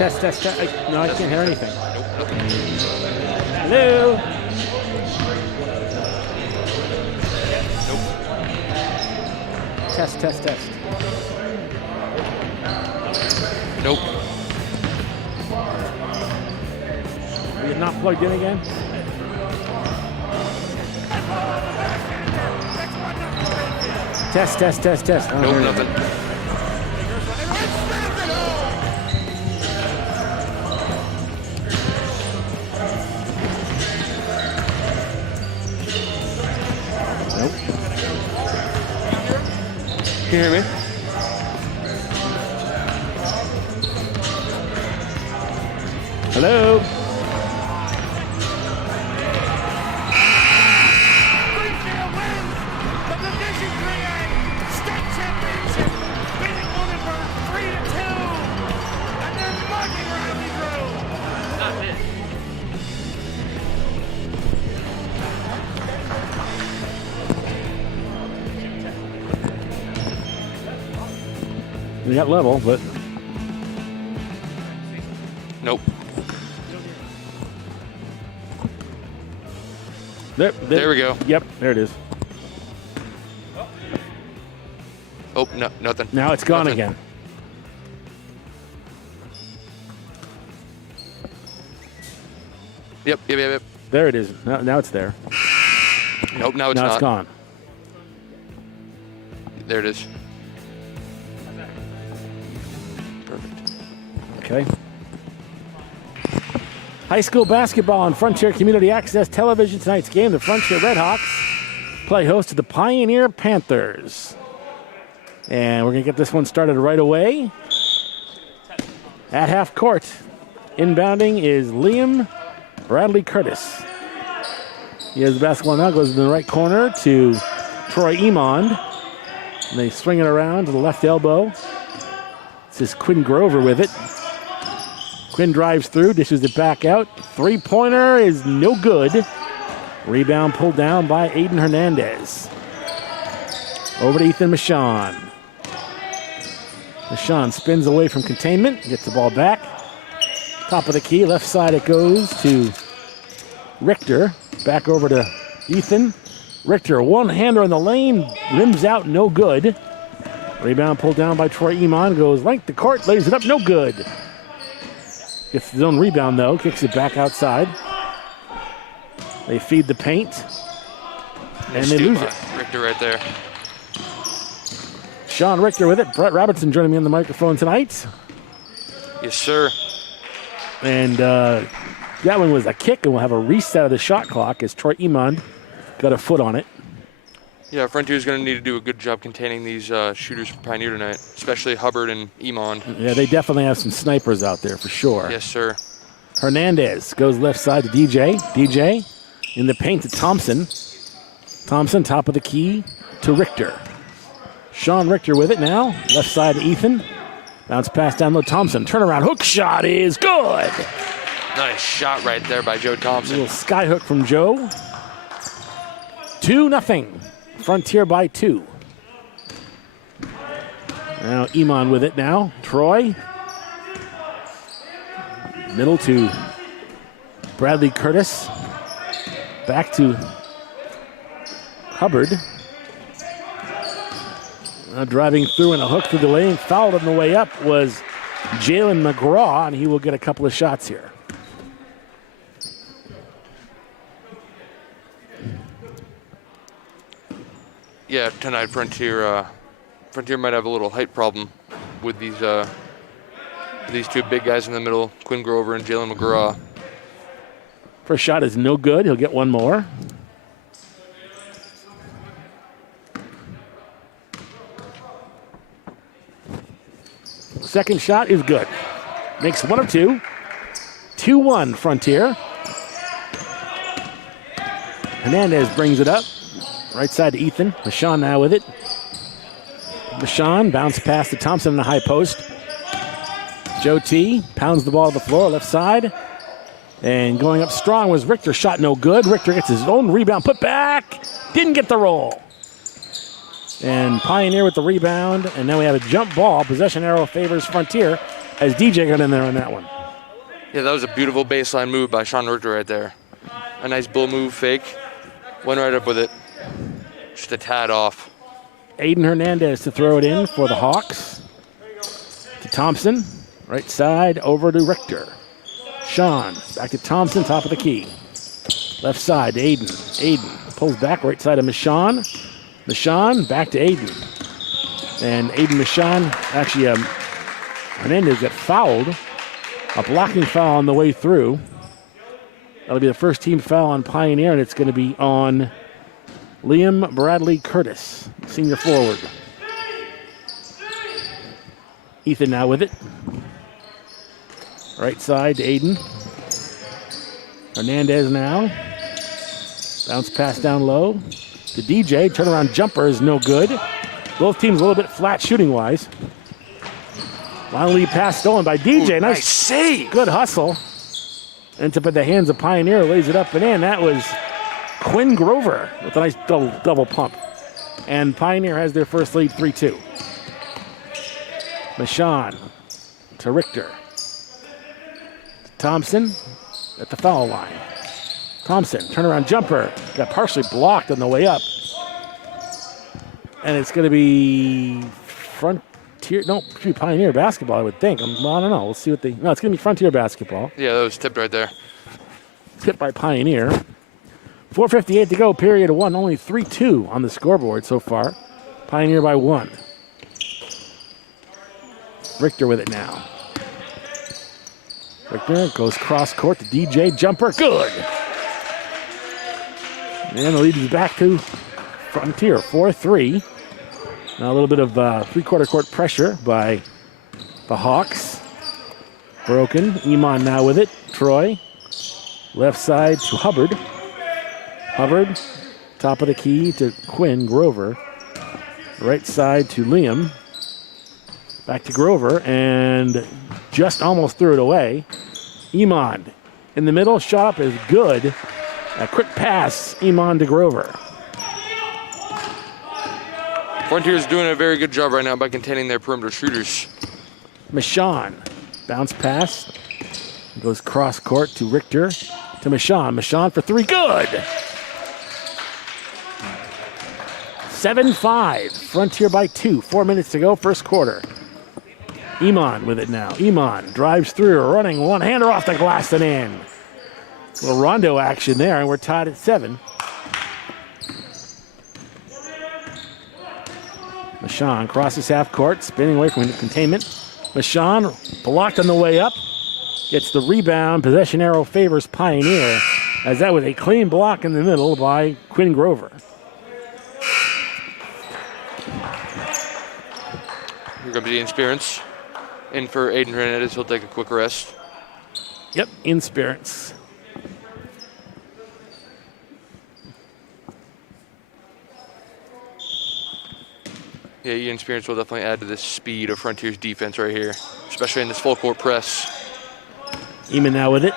Test. No, I can't hear anything. Nope. Hello? Nope. Test. Nope. You're not plugged in again? Test. Nope, nothing. Nope. Can you hear me? Hello? Greenfield wins the Division 3A State Championship, beating Lunenburg 3-2, and then mugging Riley Grove. Not it. We got level, but Nope. there we go. Yep, there it is. Oh, no, nothing. Now it's gone Nothing. again. Yep. There it is. Now it's there. Nope, now it's Now not. it's gone. There it is. Perfect. Okay. High school basketball on Frontier Community Access Television. Tonight's game, the Frontier Redhawks play host to the Pioneer Panthers. And we're going to get this one started right away. At half court, inbounding is Liam Bradley Curtis. He has the basketball now, goes in the right corner to Troy Emond. And they swing it around to the left elbow. This is Quinn Grover with it. Quinn drives through, dishes it back out. Three-pointer is no good. Rebound pulled down by Aiden Hernandez. Over to Ethan Michon. Michon spins away from containment, gets the ball back. Top of the key, left side it goes to Richter. Back over to Ethan. Richter, one-hander in the lane, rims out, no good. Rebound pulled down by Troy Emond, goes length to court, lays it up, no good. Gets his own rebound, though. Kicks it back outside. They feed the paint. And they lose it. Richter right there. Sean Richter with it. Brett Robertson joining me on the microphone tonight. Yes, sir. And that one was a kick, and we'll have a reset of the shot clock as Troy Emond got a foot on it. Yeah, Frontier's going to need to do a good job containing these shooters for Pioneer tonight, especially Hubbard and Emond. Yeah, they definitely have some snipers out there for sure. Yes, sir. Hernandez goes left side to DJ. DJ in the paint to Thompson. Thompson, top of the key to Richter. Sean Richter with it now. Left side to Ethan. Bounce pass down low. Thompson. Turnaround hook shot is good. Nice shot right there by Joe A Thompson. little sky hook from Joe. 2-0. Frontier by 2. Now Emond with it now. Troy. Middle to Bradley Curtis. Back to Hubbard. Driving through and a hook through the lane. Fouled on the way up was Jalen McGraw, and he will get a couple of shots here. Yeah, tonight Frontier might have a little height problem with these two big guys in the middle, Quinn Grover and Jalen McGraw. First shot is no good. He'll get one more. Second shot is good. Makes one of two. 2-1 Frontier. Hernandez brings it up. Right side to Ethan. Michon now with it. Michon bounce pass to Thompson in the high post. Joe T pounds the ball to the floor, left side. And going up strong was Richter. Shot no good. Richter gets his own rebound. Put back. Didn't get the roll. And Pioneer with the rebound. And now we have a jump ball. Possession arrow favors Frontier. as DJ got in there on that one. Yeah, that was a beautiful baseline move by Sean Richter right there. A nice bull move fake. Went right up with it. Just a tad off. Aiden Hernandez to throw it in for the Hawks. To Thompson. Right side over to Richter. Sean back to Thompson, top of the key. Left side to Aiden. Aiden pulls back, right side of Michon. Michon back to Aiden. And Aiden Michon, actually Hernandez got fouled. A blocking foul on the way through. That'll be the first team foul on Pioneer, and it's going to be on Liam Bradley Curtis, senior forward. Ethan now with it. Right side to Aiden. Hernandez now. Bounce pass down low to DJ. Turnaround jumper is no good. Both teams a little bit flat shooting-wise. Long lead pass stolen by DJ. Ooh, nice save. Good hustle. Ends up at the hands of Pioneer. Lays it up and in. That was Quinn Grover with a nice double pump. And Pioneer has their first lead 3-2. Michon to Richter. Thompson at the foul line. Thompson, turnaround jumper. Got partially blocked on the way up. And it's going to be Pioneer basketball, I would think. I don't know. We'll see what they... No, it's going to be Frontier basketball. Yeah, that was tipped right there. Tipped by Pioneer. 4:58 to go, period 1. Only 3-2 on the scoreboard so far. Pioneer by 1. Richter with it now. Richter goes cross court to DJ. Jumper, good. And the lead is back to Frontier, 4-3. Now a little bit of three-quarter court pressure by the Hawks. Broken. Iman now with it. Troy. Left side to Hubbard. Hubbard. Top of the key to Quinn Grover. Right side to Liam. Back to Grover. And just almost threw it away. Iman in the middle. Shot up is good. A quick pass. Iman to Grover. Frontier's doing a very good job right now by containing their perimeter shooters. Michon. Bounce pass. Goes cross court to Richter. To Michon. Michon for 3. Good. 7-5. Frontier by 2. 4 minutes to go. First quarter. Iman with it now. Iman drives through. Running one-hander off the glass and in. A little rondo action there, and we're tied at 7. Michon crosses half court, spinning away from containment. Michon blocked on the way up. Gets the rebound. Possession arrow favors Pioneer, as that was a clean block in the middle by Quinn Grover. Here comes the inexperience. In for Aiden Hernandez. He'll take a quick rest. Yep, inexperience. Yeah, Ian Spears will definitely add to the speed of Frontier's defense right here, especially in this full court press. Eamon now with it.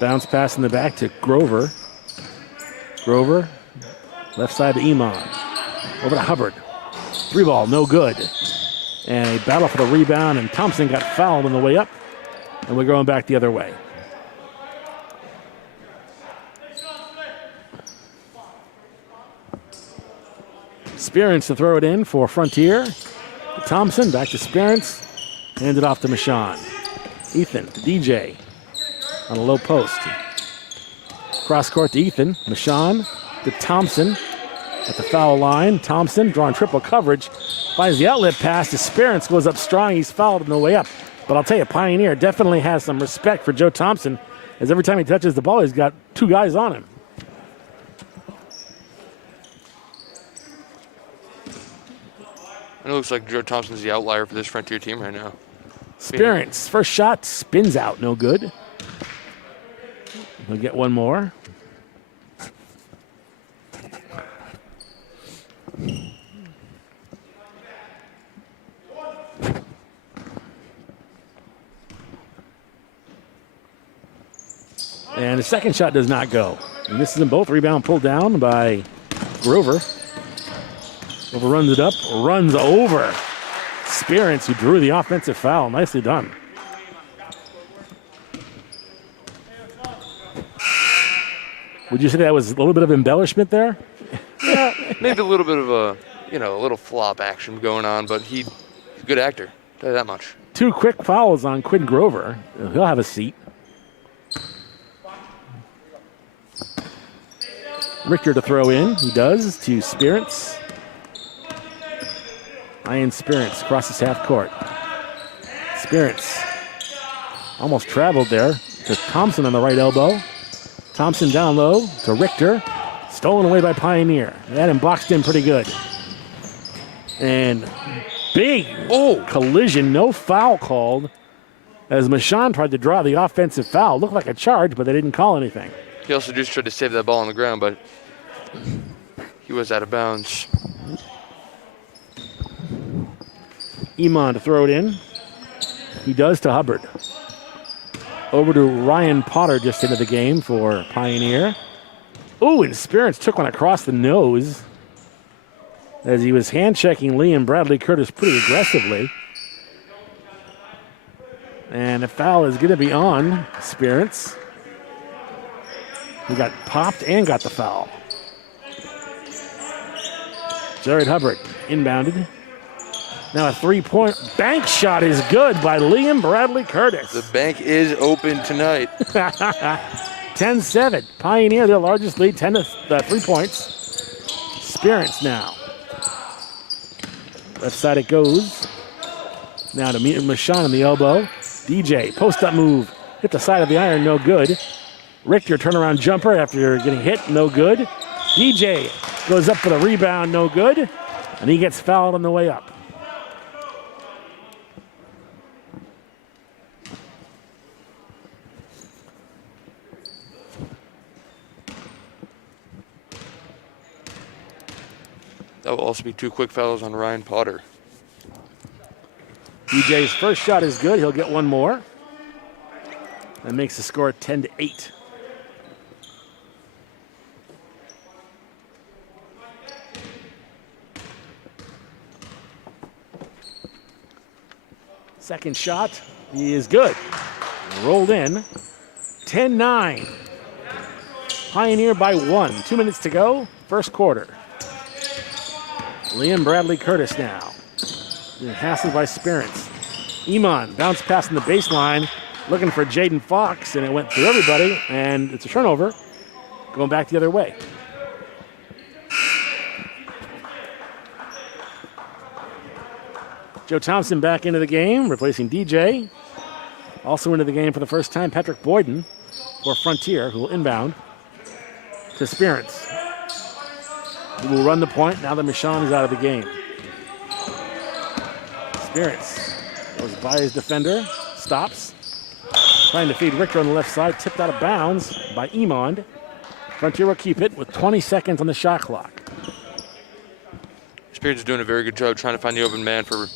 Bounce pass in the back to Grover. Grover, left side to Iman. Over to Hubbard. 3 ball, no good. And a battle for the rebound, and Thompson got fouled on the way up. And we're going back the other way. Spearance to throw it in for Frontier. Thompson back to Spearance. Hand it off to Michon. Ethan to DJ on a low post. Cross court to Ethan. Michon to Thompson at the foul line. Thompson drawing triple coverage. Finds the outlet pass to Spearance. Goes up strong. He's fouled on the way up. But I'll tell you, Pioneer definitely has some respect for Joe Thompson, as every time he touches the ball, he's got 2 guys on him. And it looks like Joe Thompson's the outlier for this Frontier team right now. Spearance, first shot, spins out, no good. We'll get one more. And the second shot does not go. And this is them both. Rebound pulled down by Grover. Grover runs it up, runs over Spearance, who drew the offensive foul. Nicely done. Would you say that was a little bit of embellishment there? Yeah, maybe a little bit of a little flop action going on, but he's a good actor. Tell you that much. 2 quick fouls on Quinn Grover. He'll have a seat. Richter to throw in. He does to Spearance. Ian Spearance crosses half court. Spearance almost traveled there to Thompson on the right elbow. Thompson down low to Richter. Stolen away by Pioneer. They had him boxed in pretty good. And big collision, no foul called as Michon tried to draw the offensive foul. Looked like a charge, but they didn't call anything. He also just tried to save that ball on the ground, but he was out of bounds. Iman to throw it in. He does to Hubbard. Over to Ryan Potter just into the game for Pioneer. Ooh, and Spearance took one across the nose as he was hand-checking Liam Bradley Curtis pretty aggressively. And the foul is going to be on Spearance, who got popped and got the foul. Jared Hubbard inbounded. Now a three-point bank shot is good by Liam Bradley Curtis. The bank is open tonight. 10-7. Pioneer, their largest lead, 3 points. Spearance now. Left side it goes. Now to Michon on the elbow. DJ, post-up move. Hit the side of the iron, no good. Richter, turnaround jumper after getting hit, no good. DJ goes up for the rebound, no good. And he gets fouled on the way up. That will also be 2 quick fouls on Ryan Potter. DJ's first shot is good. He'll get one more. That makes the score 10-8. Second shot, he is good. Rolled in. 10-9. Pioneer by 1. 2 minutes to go. First quarter. Liam Bradley Curtis now. Hassled by Spearance. Iman bounced past in the baseline, looking for Jaden Fox, and it went through everybody, and it's a turnover. Going back the other way. Joe Thompson back into the game, replacing DJ. Also into the game for the first time, Patrick Boyden for Frontier, who will inbound to Spearance. He will run the point now that Michon is out of the game. Spearance goes by his defender, stops. Trying to feed Richter on the left side, tipped out of bounds by Iman. Frontier will keep it with 20 seconds on the shot clock. Spearance is doing a very good job trying to find the open man for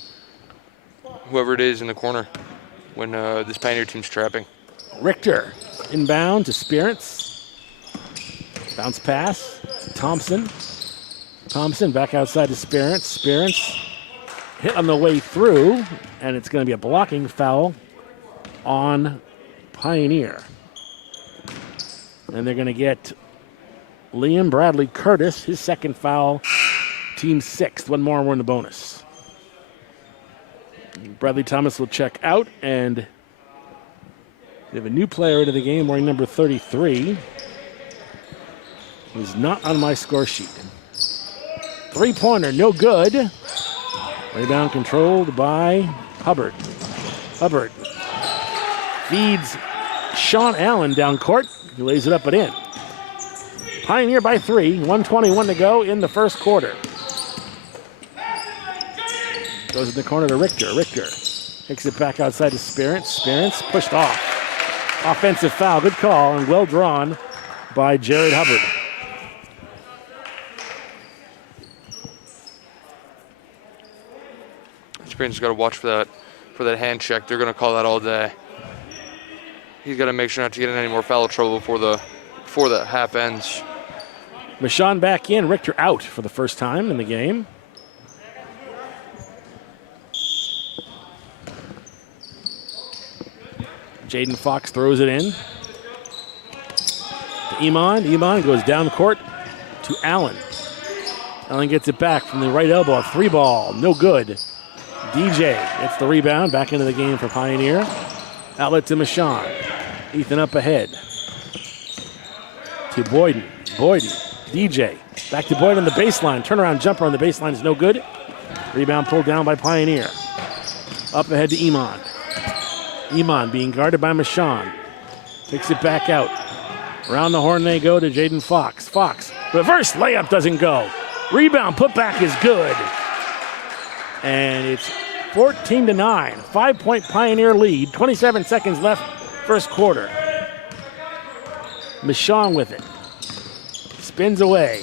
whoever it is in the corner when this Pioneer team's trapping. Richter inbound to Spearance. Bounce pass to Thompson. Thompson back outside to Spearance. Spearance hit on the way through, and it's going to be a blocking foul on Pioneer. And they're going to get Liam Bradley Curtis, his second foul, team 6th. One more and we're in the bonus. Bradley Thomas will check out, and we have a new player into the game wearing number 33. Who's not on my score sheet. Three-pointer, no good. Rebound controlled by Hubbard. Hubbard feeds Sean Allen down court. He lays it up and in. Pioneer by 3, 1:21 to go in the first quarter. Goes in the corner to Richter. Richter takes it back outside to Spearance. Spearance pushed off. Offensive foul, good call, and well drawn by Jared Hubbard. Spearance has got to watch for that hand check. They're going to call that all day. He's got to make sure not to get in any more foul trouble before the half ends. Michon back in, Richter out for the first time in the game. Jaden Fox throws it in. To Iman. Iman goes down court to Allen. Allen gets it back from the right elbow. 3 ball. No good. DJ gets the rebound. Back into the game for Pioneer. Outlet to Michon. Ethan up ahead. To Boyden. Boyden. DJ. Back to Boyden on the baseline. Turnaround jumper on the baseline is no good. Rebound pulled down by Pioneer. Up ahead to Iman. Iman being guarded by Michon. Takes it back out. Around the horn they go to Jaden Fox. Fox. Reverse layup doesn't go. Rebound put back is good. And it's 14-9. 5-point Pioneer lead. 27 seconds left first quarter. Michon with it. Spins away.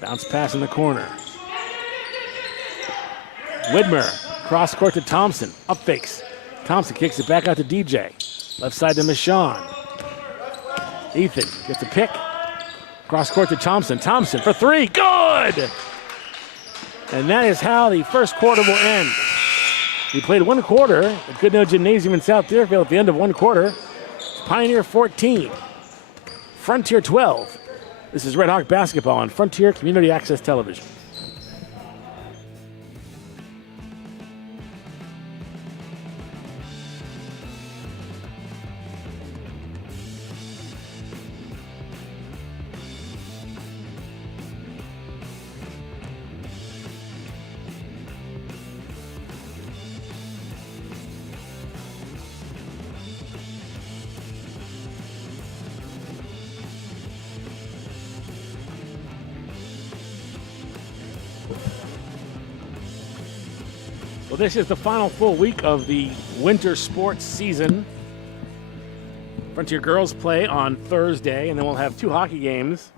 Bounce pass in the corner. Widmer. Cross court to Thompson. Up fakes. Thompson kicks it back out to DJ. Left side to Michon. Ethan gets a pick. Cross court to Thompson. Thompson for 3. Good! And that is how the first quarter will end. We played 1 quarter at Goodnow Gymnasium in South Deerfield at the end of 1 quarter. Pioneer 14. Frontier 12. This is Red Hawk basketball on Frontier Community Access Television. Well, this is the final full week of the winter sports season. Frontier girls play on Thursday, and then we'll have 2 hockey games.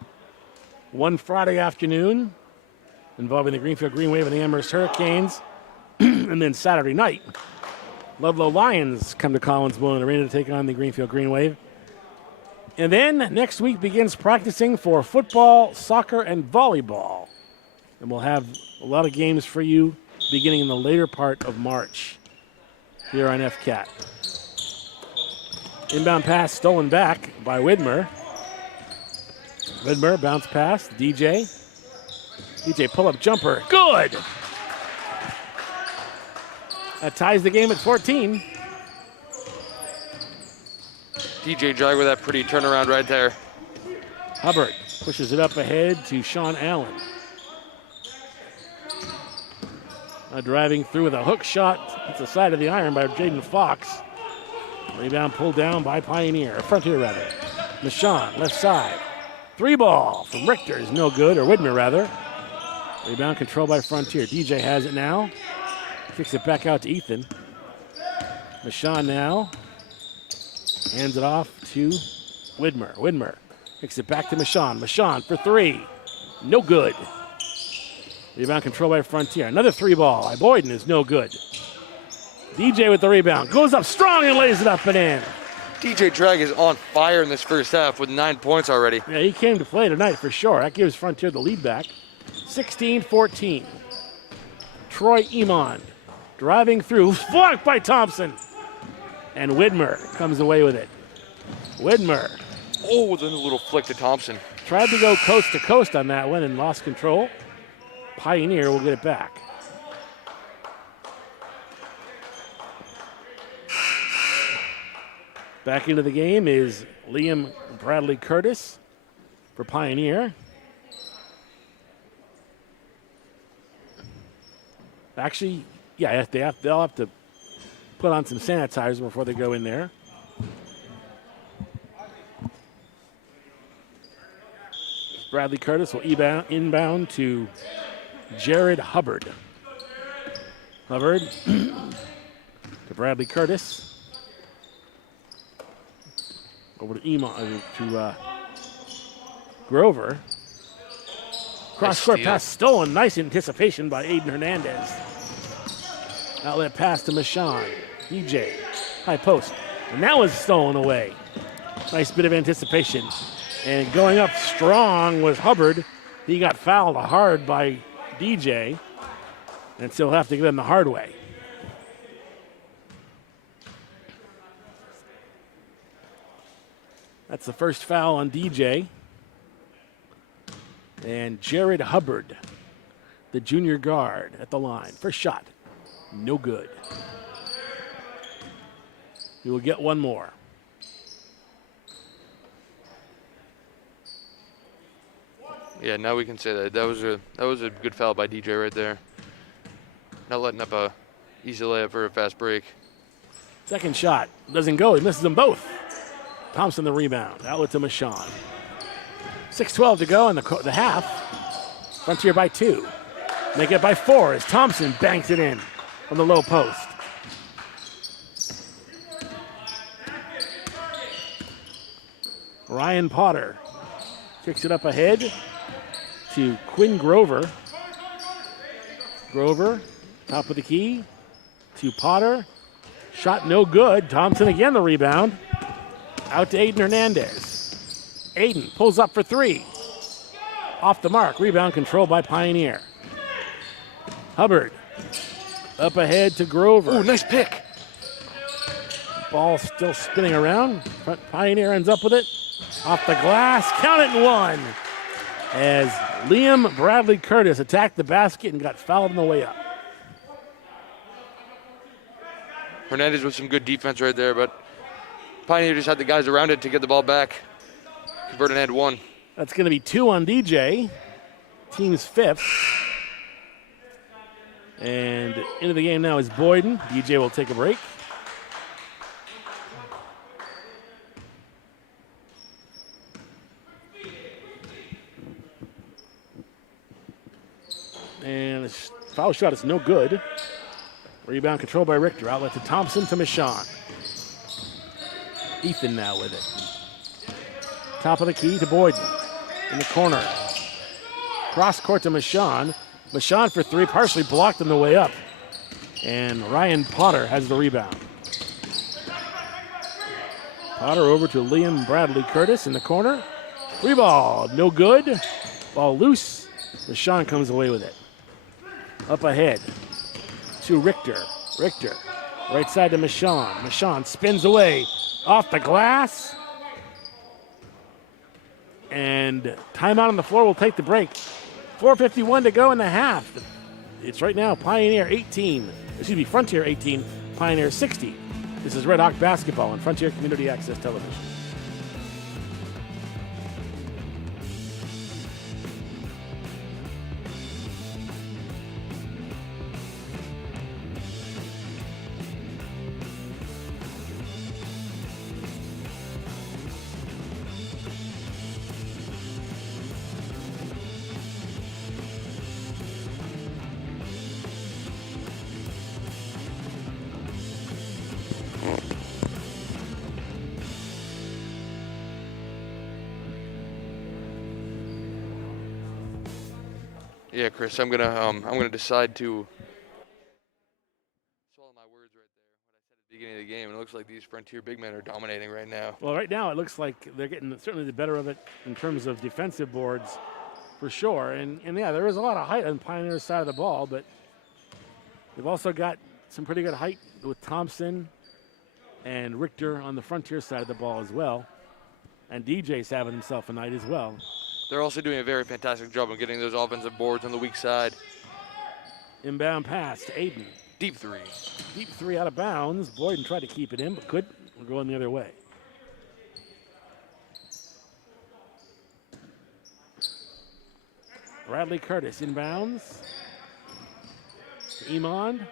One Friday afternoon involving the Greenfield Green Wave and the Amherst Hurricanes. And then Saturday night, Ludlow Lions come to Collins Bowling Arena to take on the Greenfield Green Wave. And then next week begins practicing for football, soccer, and volleyball. And we'll have a lot of games for you beginning in the later part of March here on FCAT. Inbound pass stolen back by Widmer. Widmer bounce pass, DJ. DJ pull-up jumper, good! That ties the game at 14. DJ Jog with that pretty turnaround right there. Hubbard pushes it up ahead to Sean Allen. Driving through with a hook shot. It's the side of the iron by Jaden Fox. Rebound pulled down by Pioneer. Frontier, rather. Michon, left side. 3 ball from Richter is no good, or Widmer, rather. Rebound controlled by Frontier. DJ has it now. Kicks it back out to Ethan. Michon now. Hands it off to Widmer. Widmer kicks it back to Michon. Michon for 3. No good. Rebound controlled by Frontier. Another 3 ball by Boyden is no good. DJ with the rebound. Goes up strong and lays it up and in. DJ Drag is on fire in this first half with 9 points already. Yeah, he came to play tonight for sure. That gives Frontier the lead back. 16-14. Troy Iman driving through. Blocked by Thompson. And Widmer comes away with it. Widmer. Oh, then a little flick to Thompson. Tried to go coast to coast on that one and lost control. Pioneer will get it back. Back into the game is Liam Bradley Curtis for Pioneer. Actually, yeah, they'll have to put on some sanitizer before they go in there. Bradley Curtis will inbound to Jared Hubbard. Hubbard to Bradley Curtis. Over to Grover. Cross-court pass stolen. Nice anticipation by Aiden Hernandez. Outlet pass to Michon. DJ. High post. And that was stolen away. Nice bit of anticipation. And going up strong was Hubbard. He got fouled hard by DJ. And so he'll have to get him the hard way. That's the first foul on DJ. And Jared Hubbard, the junior guard, at the line. First shot, no good. He will get one more. Yeah, now we can say that. That was a good foul by DJ right there. Not letting up a easy layup for a fast break. Second shot, doesn't go. He misses them both. Thompson the rebound. Outlet to Michon. 6:12 to go in the half. Frontier by 2. Make it by 4 as Thompson banks it in on the low post. Ryan Potter kicks it up ahead to Quinn Grover. Grover, top of the key to Potter. Shot no good. Thompson again the rebound. Out to Aiden Hernandez. Aiden pulls up for 3. Off the mark. Rebound controlled by Pioneer. Hubbard up ahead to Grover. Ooh, nice pick. Ball still spinning around. Pioneer ends up with it. Off the glass. Count it and 1. As Liam Bradley Curtis attacked the basket and got fouled on the way up. Hernandez with some good defense right there, but Pioneer just had the guys around it to get the ball back. Converted and had 1. That's going to be 2 on DJ. Team's 5th. And into the game now is Boyden. DJ will take a break. And the foul shot is no good. Rebound controlled by Richter. Outlet to Thompson to Michon. Ethan now with it. Top of the key to Boyden. In the corner. Cross court to Michon. Michon for 3, partially blocked on the way up. And Ryan Potter has the rebound. Potter over to Liam Bradley Curtis in the corner. Free ball, no good. Ball loose. Michon comes away with it. Up ahead to Richter. Richter, right side to Michon. Michon spins away off the glass. And timeout on the floor will take the break. 4:51 to go in the half. It's right now Frontier 18, Pioneer 60. This is Red Hawk basketball on Frontier Community Access Television. Yeah, Chris, I'm gonna decide to swallow my words right there. What I said at the beginning of the game. It looks like these Frontier big men are dominating right now. Well, right now it looks like they're getting certainly the better of it in terms of defensive boards, for sure. And yeah, there is a lot of height on Pioneer's side of the ball, but they've also got some pretty good height with Thompson and Richter on the Frontier side of the ball as well. And DJ's having himself a night as well. They're also doing a very fantastic job of getting those offensive boards on the weak side. Inbound pass to Aiden. Deep 3. Deep 3 out of bounds. Boyden tried to keep it in, but couldn't. We're going the other way. Bradley Curtis inbounds. Emond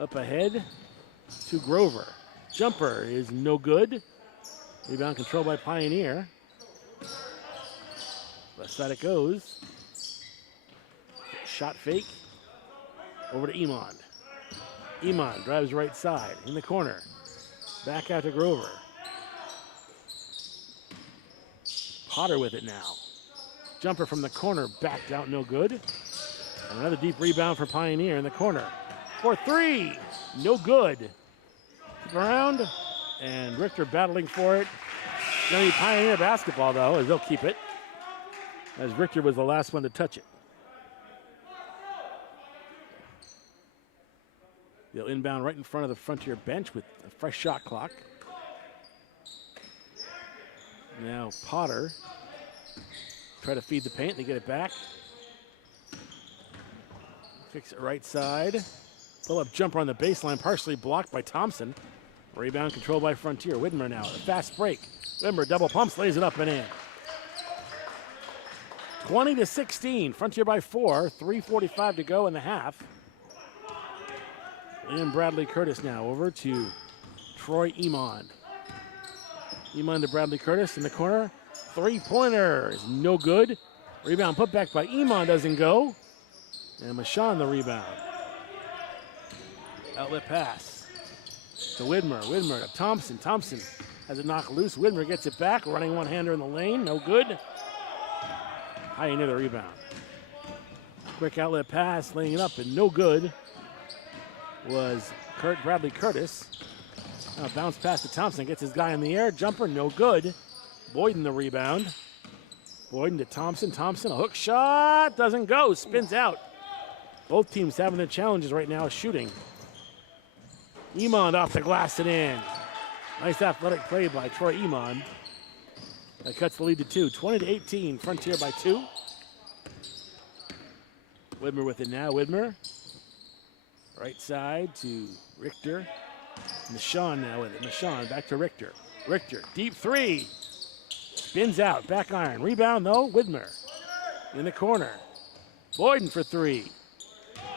up ahead to Grover. Jumper is no good. Rebound controlled by Pioneer. Left side it goes. Shot fake. Over to Emond. Emond drives right side in the corner. Back out to Grover. Potter with it now. Jumper from the corner backed out, no good. And another deep rebound for Pioneer in the corner. For 3, no good. Keep around, and Richter battling for it. It's going to be Pioneer basketball, though, as they'll keep it, as Richter was the last one to touch it. They'll inbound right in front of the Frontier bench with a fresh shot clock. Now Potter. Try to feed the paint. They get it back. Fix it right side. Pull-up jumper on the baseline, partially blocked by Thompson. Rebound controlled by Frontier. Widmer now, a fast break. Widmer double pumps, lays it up and in. 20-16, Frontier by 4. 3:45 to go in the half. And Bradley Curtis now over to Troy Emond. Emond to Bradley Curtis in the corner. Three-pointer is no good. Rebound put back by Emond doesn't go. And Mashawn the rebound. Outlet pass to Widmer. Widmer to Thompson. Thompson has it knocked loose. Widmer gets it back. Running one-hander in the lane. No good. High near the rebound. Quick outlet pass. Laying it up and no good was Bradley Curtis. Now bounce pass to Thompson. Gets his guy in the air. Jumper. No good. Boyden the rebound. Boyden to Thompson. Thompson a hook shot. Doesn't go. Spins out. Both teams having their challenges right now shooting. Emond off the glass and in. Nice athletic play by Troy Emond. That cuts the lead to 2. 20-18, Frontier by 2. Widmer with it now. Widmer. Right side to Richter. Mashawn now with it. Mashawn back to Richter. Richter, deep three. Spins out, back iron. Rebound though, Widmer. In the corner. Boyden for 3.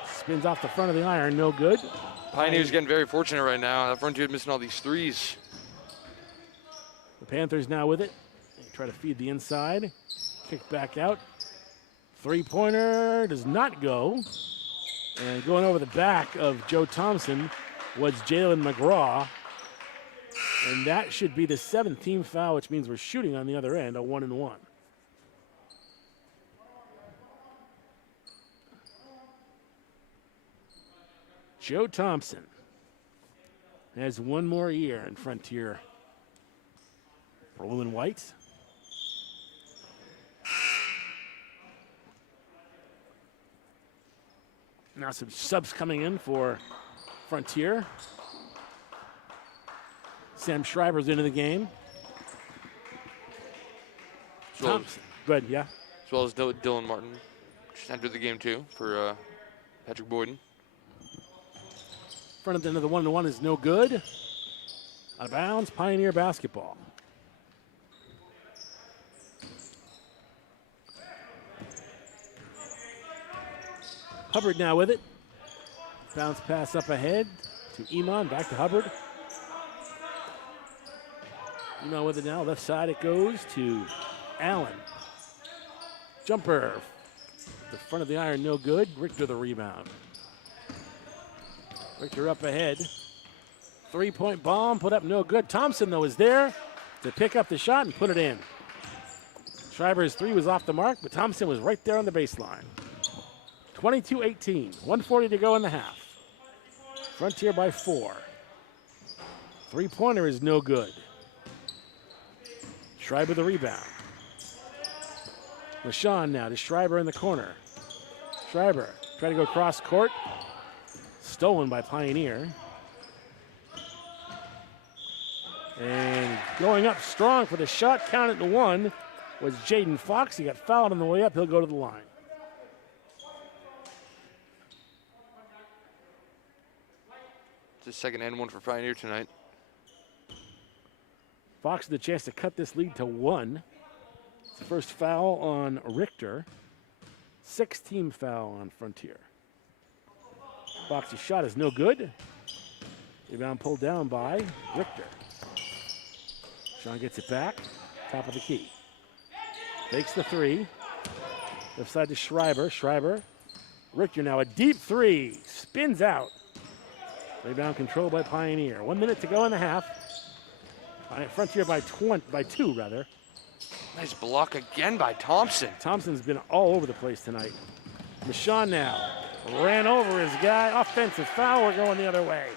Spins off the front of the iron, no good. Pioneers getting very fortunate right now. The Frontier missing all these threes. The Panthers now with it. They try to feed the inside. Kick back out. Three-pointer does not go. And going over the back of Joe Thompson was Jalen McGraw. And that should be the 7th team foul, which means we're shooting on the other end, a 1-and-1. Joe Thompson has one more year in Frontier. Blue and white. Now some subs coming in for Frontier. Sam Schreiber's into the game. Thompson. Good, yeah. As well as Dylan Martin just entered the game too for Patrick Boyden. Front of the end of the 1-to-1 is no good. Out of bounds, Pioneer basketball. Hubbard now with it. Bounce pass up ahead to Emond, back to Hubbard. Emond with it now, left side it goes to Allen. Jumper, the front of the iron no good. Richter the rebound. Richter up ahead. Three-point bomb put up no good. Thompson, though, is there to pick up the shot and put it in. Schreiber's 3 was off the mark, but Thompson was right there on the baseline. 22-18, 1:40 to go in the half. Frontier by 4. Three-pointer is no good. Schreiber the rebound. Mashawn now to Schreiber in the corner. Schreiber try to go cross court. Stolen by Pioneer. And going up strong for the shot, counted to 1, was Jaden Fox. He got fouled on the way up. He'll go to the line. It's the second and 1 for Pioneer tonight. Fox with a chance to cut this lead to 1. It's the first foul on Richter. 6-team foul on Frontier. Fox's shot is no good. Rebound pulled down by Richter. Sean gets it back. Top of the key. Takes the 3. Left side to Schreiber. Schreiber. Richter now a deep 3. Spins out. Rebound controlled by Pioneer. 1 minute to go in the half. Frontier by 2 rather. Nice block again by Thompson. Thompson's been all over the place tonight. Mashawn now ran over his guy. Offensive foul. We're going the other way.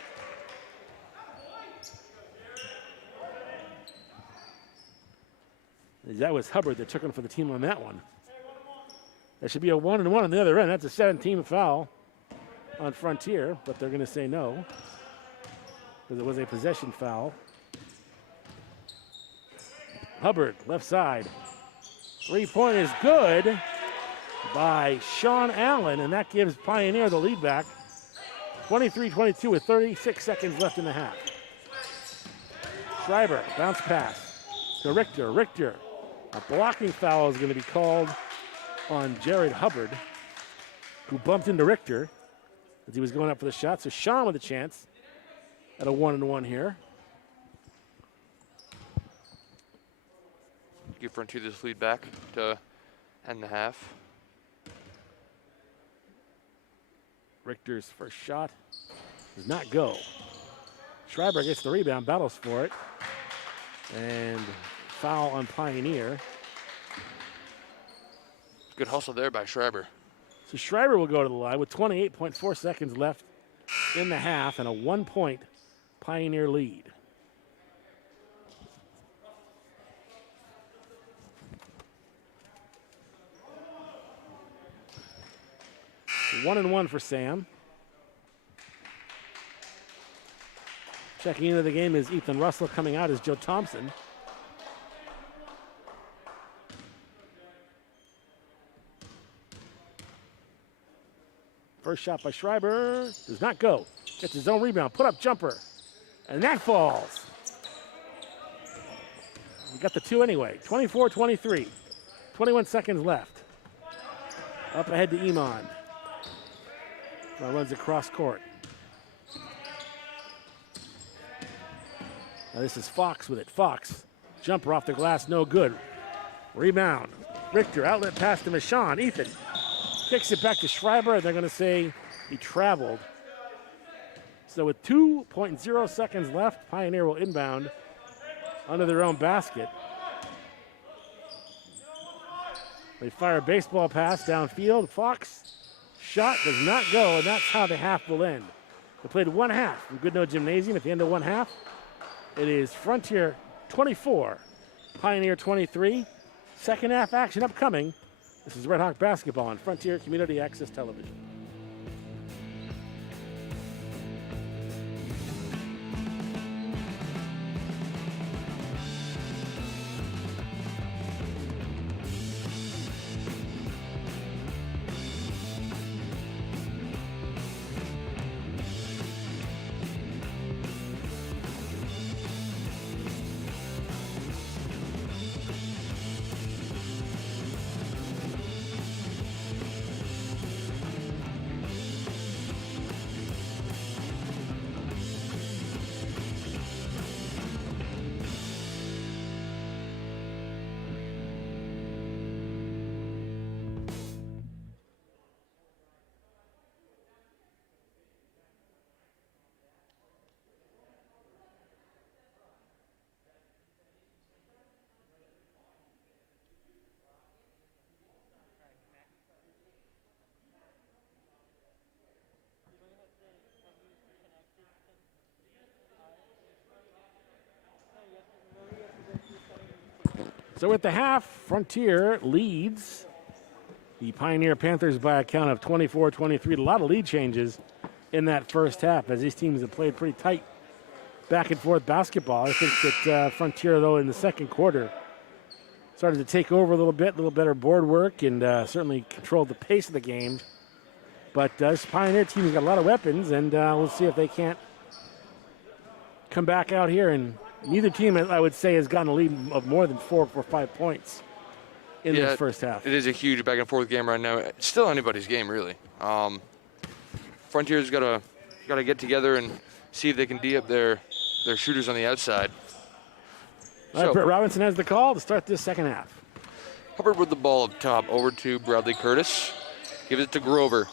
That was Hubbard that took him for the team on that one. There should be a 1-and-1 on the other end. That's a 7-team foul on Frontier, but they're going to say no because it was a possession foul. Hubbard, left side. 3-point is good by Sean Allen, and that gives Pioneer the lead back. 23-22 with 36 seconds left in the half. Schreiber, bounce pass to Richter. Richter, a blocking foul is going to be called on Jared Hubbard, who bumped into Richter as he was going up for the shot. So Sean with a chance at a 1-and-1 here. Give Frontier this lead back to end the half. Richter's first shot does not go. Schreiber gets the rebound, battles for it. And foul on Pioneer. Good hustle there by Schreiber. So Schreiber will go to the line with 28.4 seconds left in the half and a 1-point Pioneer lead. So 1-and-1 for Sam. Checking into the game is Ethan Russell. Coming out is Joe Thompson. First shot by Schreiber does not go. Gets his own rebound, put up jumper, and that falls. We got the two anyway. 24-23. 21 seconds left. Up ahead to Iman. Now runs across court. Now this is Fox with it. Fox, jumper off the glass, no good. Rebound. Richter, outlet pass to Michon. Ethan kicks it back to Schreiber. They're going to say he traveled. So with 2.0 seconds left, Pioneer will inbound under their own basket. They fire a baseball pass downfield. Fox, shot does not go, and that's how the half will end. They played one half from Goodnoe Gymnasium. At the end of one half, it is Frontier 24, Pioneer 23. Second half action upcoming. This is Red Hawk basketball on Frontier Community Access Television. So at the half, Frontier leads the Pioneer Panthers by a count of 24-23. A lot of lead changes in that first half as these teams have played pretty tight back and forth basketball. I think that Frontier, though, in the second quarter started to take over a little bit, a little better board work, and certainly controlled the pace of the game. But this Pioneer team has got a lot of weapons, and we'll see if they can't come back out here. And neither team, I would say, has gotten a lead of more than 4 or 5 points in this first half. It is a huge back and forth game right now. It's still anybody's game, really. Frontier's got to get together and see if they can D up their shooters on the outside. All right, Brett Robinson has the call to start this second half. Hubbard with the ball up top, over to Bradley Curtis. Gives it to Grover.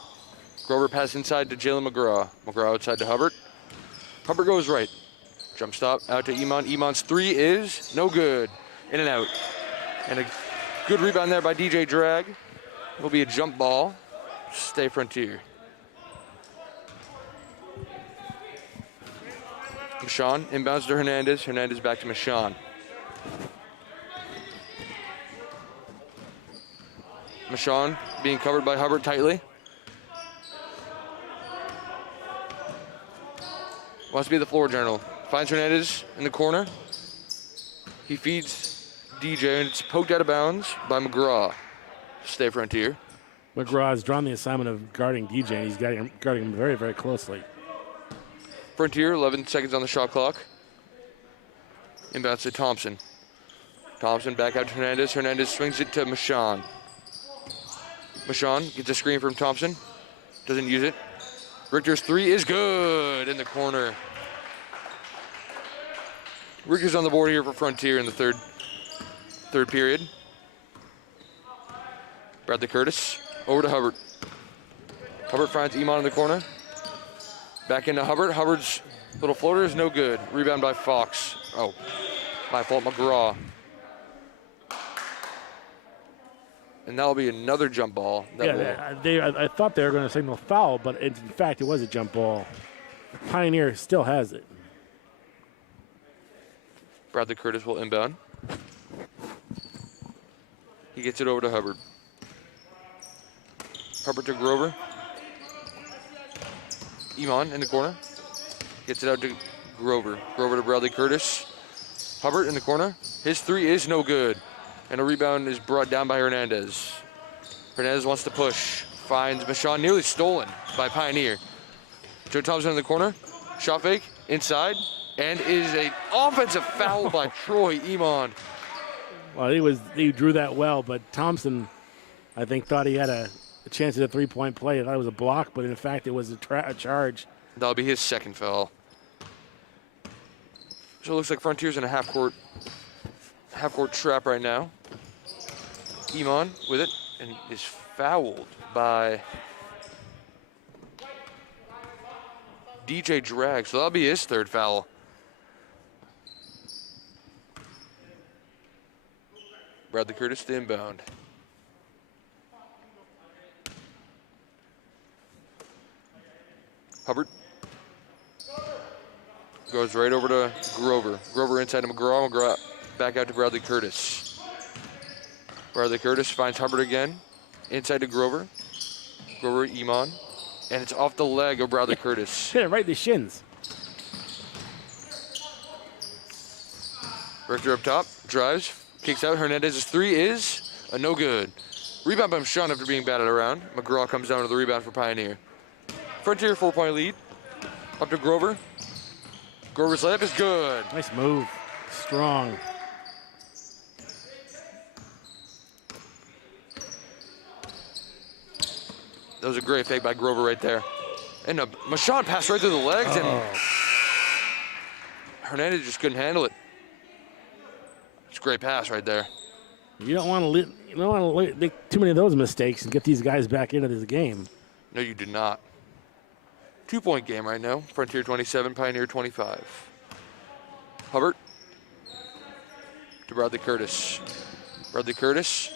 Grover pass inside to Jalen McGraw. McGraw outside to Hubbard. Hubbard goes right. Jump stop out to Iman. Iman's three is no good. In and out. And a good rebound there by DJ Drag. Will be a jump ball. Stay Frontier. Michon inbounds to Hernandez. Hernandez back to Michon. Michon being covered by Hubbard tightly. Wants to be the floor general. Finds Hernandez in the corner. He feeds DJ, and it's poked out of bounds by McGraw. Stay Frontier. McGraw has drawn the assignment of guarding DJ, and he's guarding him very, very closely. Frontier, 11 seconds on the shot clock. Inbounds to Thompson. Thompson back out to Hernandez. Hernandez swings it to Michon. Michon gets a screen from Thompson. Doesn't use it. Richter's three is good in the corner. Richter's on the board here for Frontier in the third period. Bradley Curtis over to Hubbard. Hubbard finds Iman in the corner. Back into Hubbard. Hubbard's little floater is no good. Rebound by Fox. Oh, by fault, McGraw. And that'll be another jump ball. I thought they were going to signal foul, but in fact, it was a jump ball. Pioneer still has it. Bradley Curtis will inbound. He gets it over to Hubbard. Hubbard to Grover. Iman in the corner. Gets it out to Grover. Grover to Bradley Curtis. Hubbard in the corner. His three is no good. And a rebound is brought down by Hernandez. Hernandez wants to push. Finds Michon, nearly stolen by Pioneer. Joe Thompson in the corner. Shot fake. Inside. And is an offensive foul by Troy Iman. Well, he drew that well, but Thompson, I think, thought he had a chance at a three-point play. I thought it was a block, but in fact, it was a charge. That'll be his second foul. So it looks like Frontier's in a half-court trap right now. Iman with it and is fouled by DJ Drag. So that'll be his third foul. Bradley Curtis to inbound. Hubbard goes right over to Grover. Grover inside to McGraw. McGraw back out to Bradley Curtis. Bradley Curtis finds Hubbard again. Inside to Grover. Grover, Iman. And it's off the leg of Bradley Curtis. Hit it right in the shins. Richter up top. Drives. Kicks out. Hernandez's three is a no good. Rebound by Michon after being batted around. McGraw comes down to the rebound for Pioneer. Frontier 4-point lead. Up to Grover. Grover's layup is good. Nice move. Strong. That was a great fake by Grover right there. And Michon passed right through the legs, and Hernandez just couldn't handle it. It's a great pass right there. You don't want to make too many of those mistakes and get these guys back into this game. No, you do not. 2-point game right now. Frontier 27, Pioneer 25. Hubbard to Bradley Curtis. Bradley Curtis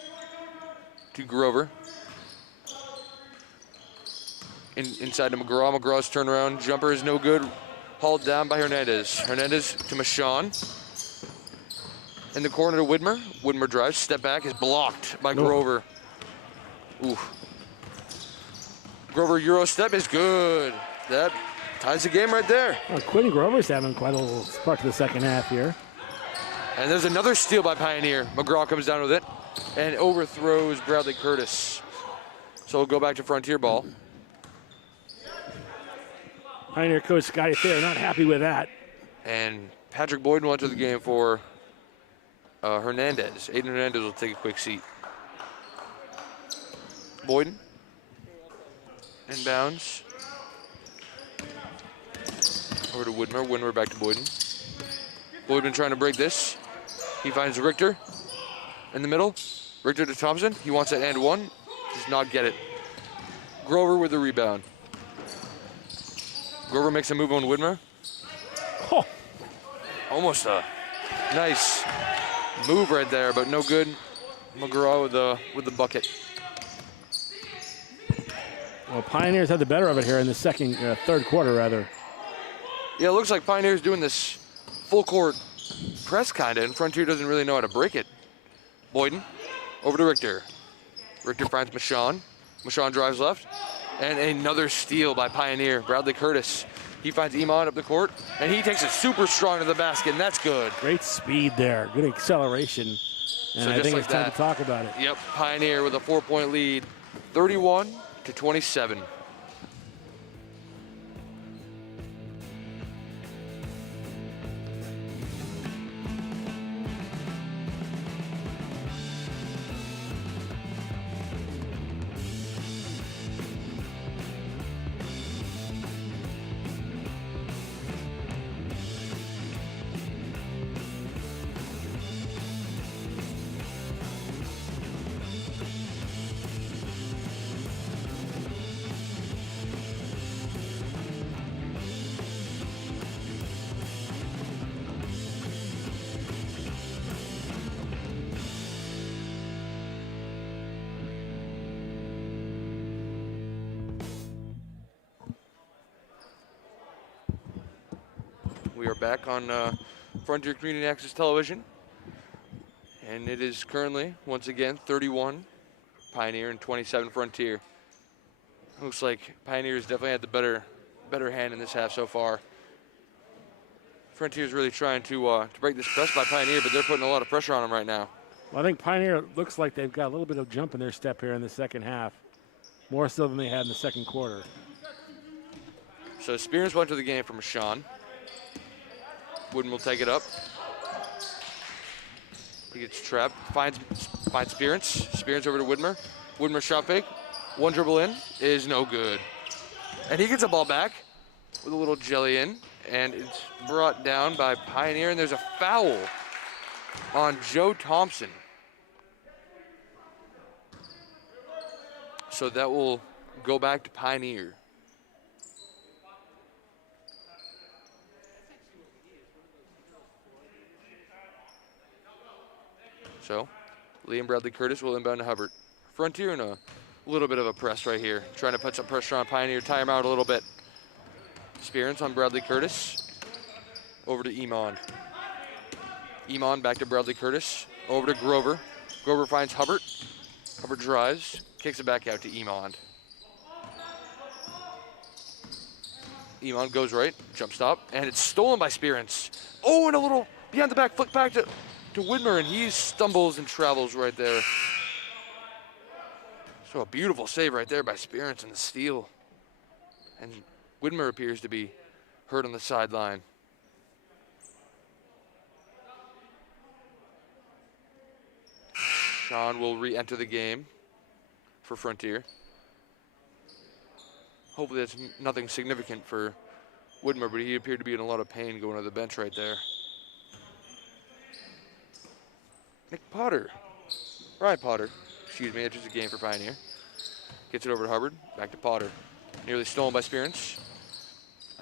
to Grover. Inside to McGraw. McGraw's turnaround jumper is no good. Hauled down by Hernandez. Hernandez to Michon. In the corner to Widmer. Widmer drives. Step back is blocked by Grover. Ooh. Grover Euro step is good. That ties the game right there. Well, Quinn Grover's having quite a little spark to the second half here. And there's another steal by Pioneer. McGraw comes down with it and overthrows Bradley Curtis. So we'll go back to Frontier ball. Pioneer coach Scotty Thayer not happy with that. And Patrick Boyden will enter the game for Hernandez. Aiden Hernandez will take a quick seat. Boyden. Inbounds. Over to Widmer. Widmer back to Boyden. Boyden trying to break this. He finds Richter in the middle. Richter to Thompson. He wants that and one. Does not get it. Grover with the rebound. Grover makes a move on Widmer. Oh. Almost a nice move right there, but no good. McGraw with the bucket. Well, Pioneers had the better of it here in the third quarter, rather. Yeah, it looks like Pioneers doing this full court press kind of, and Frontier doesn't really know how to break it. Boyden over to Richter. Richter finds Michon. Michon drives left. And another steal by Pioneer, Bradley Curtis. He finds Iman up the court, and he takes it super strong to the basket, and that's good. Great speed there, good acceleration. And So I just think like it's time that. to talk about it. Yep, Pioneer with a 4-point lead, 31-27. We are back on Frontier Community Access Television. And it is currently, once again, 31 Pioneer and 27 Frontier. Looks like Pioneer's definitely had the better hand in this half so far. Frontier's really trying to break this press by Pioneer, but they're putting a lot of pressure on them right now. Well, I think Pioneer looks like they've got a little bit of jump in their step here in the second half, more so than they had in the second quarter. So Spears went to the game from Sean. Wooden will take it up. He gets trapped, finds Spearance. Spearance over to Widmer. Widmer shot fake. One dribble in is no good. And he gets the ball back with a little jelly in, and it's brought down by Pioneer, and there's a foul on Joe Thompson. So that will go back to Pioneer. So, Liam Bradley Curtis will inbound to Hubbard. Frontier in a little bit of a press right here, trying to put some pressure on Pioneer, tie him out a little bit. Spearance on Bradley Curtis. Over to Emond. Emond back to Bradley Curtis. Over to Grover. Grover finds Hubbard. Hubbard drives, kicks it back out to Emond. Emond goes right, jump stop, and it's stolen by Spearance. Oh, and a little behind the back, flick back to Widmer, and he stumbles and travels right there. So a beautiful save right there by Spearance and the steal. And Widmer appears to be hurt on the sideline. Sean will re-enter the game for Frontier. Hopefully that's nothing significant for Widmer, but he appeared to be in a lot of pain going to the bench right there. Nick Potter, Ryan Potter, excuse me, enters the game for Pioneer. Gets it over to Hubbard, back to Potter. Nearly stolen by Spearance.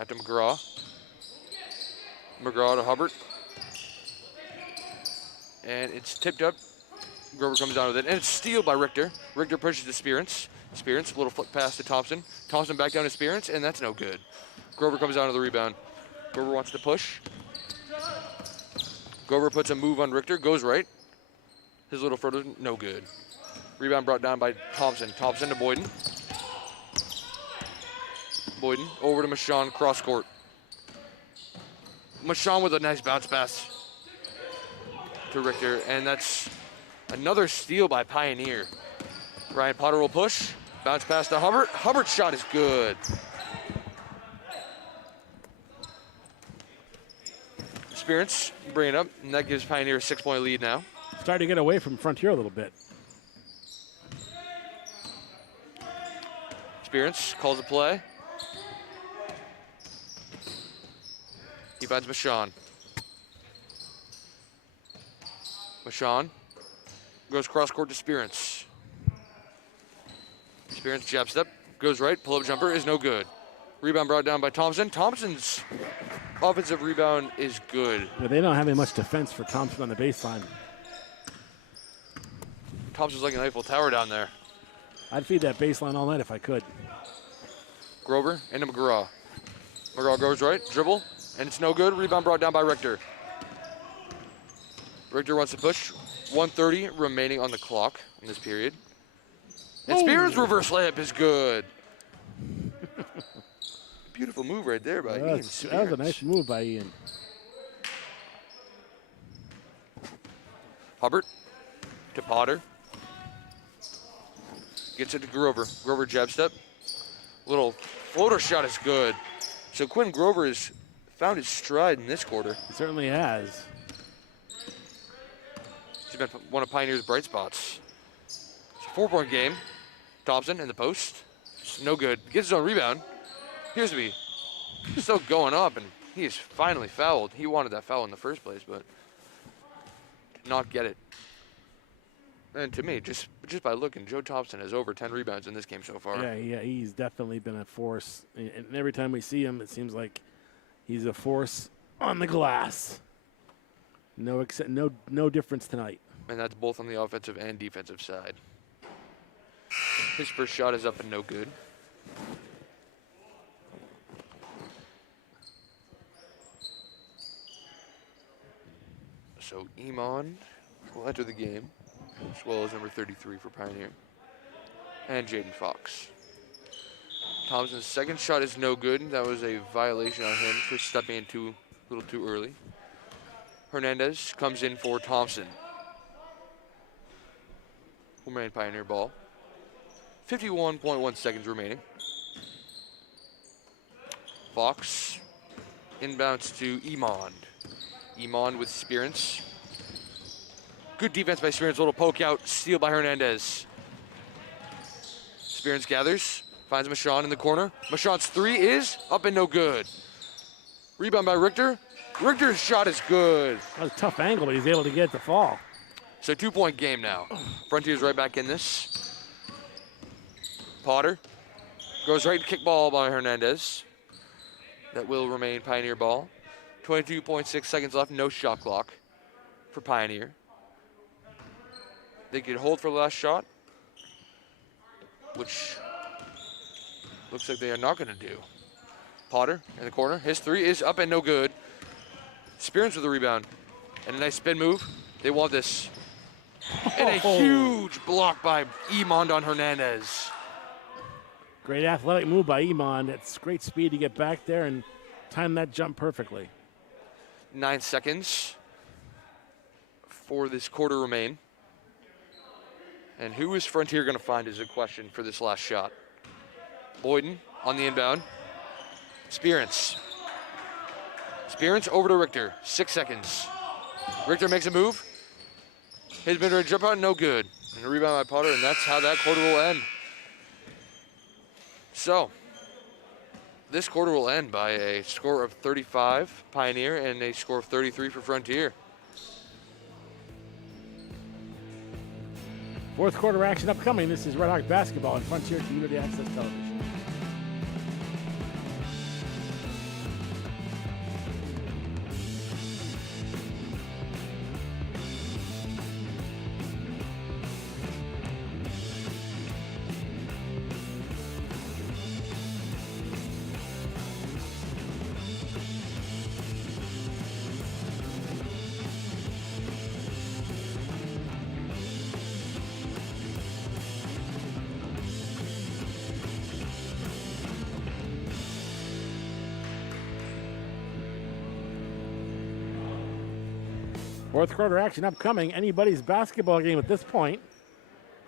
Out to McGraw. McGraw to Hubbard. And it's tipped up. Grover comes down with it, and it's stealed by Richter. Richter pushes to Spearance. Spearance, a little flick pass to Thompson. Thompson back down to Spearance, and that's no good. Grover comes down to the rebound. Grover wants to push. Grover puts a move on Richter, goes right. His little further, no good. Rebound brought down by Thompson. Thompson to Boyden. Boyden over to Michon, cross court. Michon with a nice bounce pass to Richter, and that's another steal by Pioneer. Ryan Potter will push. Bounce pass to Hubbard. Hubbard's shot is good. Spearance bring it up, and that gives Pioneer a 6-point lead now. Starting to get away from Frontier a little bit. Spearance calls a play. He finds Michon. Michon goes cross court to Spearance. Spearance jab step, goes right, pull-up jumper is no good. Rebound brought down by Thompson. Thompson's offensive rebound is good. But they don't have any much defense for Thompson on the baseline. Thompson's like an Eiffel Tower down there. I'd feed that baseline all night if I could. Grover into McGraw. McGraw goes right, dribble, and it's no good. Rebound brought down by Richter. Richter wants to push. 1:30 remaining on the clock in this period. And Spears' reverse layup is good. Beautiful move right there by Ian That was Spearance. a nice move by Ian. Hubbard to Potter. Gets it to Grover. Grover jab step. Little floater shot is good. So Quinn Grover has found his stride in this quarter. He certainly has. He's been one of Pioneer's bright spots. It's a 4-point game. Thompson in the post. It's no good. Gets his own rebound. Appears to be still going up, and he is finally fouled. He wanted that foul in the first place, but did not get it. And to me, just by looking, Joe Thompson has over 10 rebounds in this game so far. Yeah, he's definitely been a force. And every time we see him, it seems like he's a force on the glass. No difference tonight. And that's both on the offensive and defensive side. His first shot is up and no good. So Iman will enter the game, as well as number 33 for Pioneer, and Jaden Fox. Thompson's second shot is no good. That was a violation on him for stepping in a little too early. Hernandez comes in for Thompson. Will remain Pioneer ball. 51.1 seconds remaining. Fox inbounds to Iman. Iman with Spearance. Good defense by Spearance. Little poke out. Steal by Hernandez. Spearance gathers. Finds Michon in the corner. Michon's three is up and no good. Rebound by Richter. Richter's shot is good. That was a tough angle, but he's able to get it to fall. So 2-point game now. Frontier's right back in this. Potter goes right kick ball by Hernandez. That will remain Pioneer ball. 22.6 seconds left, no shot clock for Pioneer. They could hold for the last shot, which looks like they are not going to do. Potter in the corner. His three is up and no good. Spearance with the rebound. And a nice spin move. They want this. And a huge block by Iman on Hernandez. Great athletic move by Iman. It's great speed to get back there and time that jump perfectly. 9 seconds for this quarter remain. And who is Frontier going to find is a question for this last shot. Boyden on the inbound. Spearance. Spearance over to Richter. 6 seconds. Richter makes a move. His mid-range jump out, no good. And a rebound by Potter, and that's how that quarter will end. So, this quarter will end by a score of 35 Pioneer and a score of 33 for Frontier. Fourth quarter action upcoming. This is Red Hawk basketball on Frontier Community Access Television. Fourth quarter action upcoming. Anybody's basketball game at this point.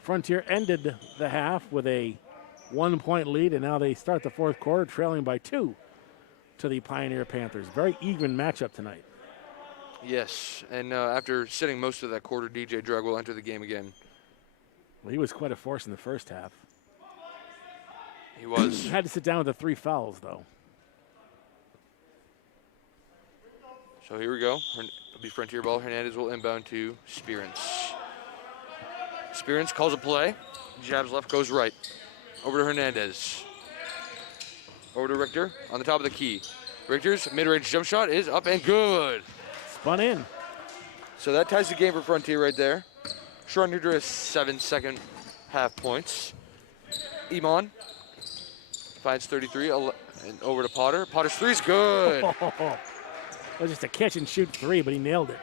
Frontier ended the half with a 1-point lead, and now they start the fourth quarter trailing by 2 to the Pioneer Panthers. Very even matchup tonight. Yes, and after sitting most of that quarter, DJ Drug will enter the game again. Well, he was quite a force in the first half. He was. Had to sit down with the 3 fouls, though. So here we go. It'll be Frontier ball. Hernandez will inbound to Spearance. Spearance calls a play. Jabs left, goes right. Over to Hernandez. Over to Richter on the top of the key. Richter's mid-range jump shot is up and good. Spun in. So that ties the game for Frontier right there. Sharon Nudra has 7-second half points. Iman finds 33 and over to Potter. Potter's three's good. It was just a catch and shoot 3, but he nailed it.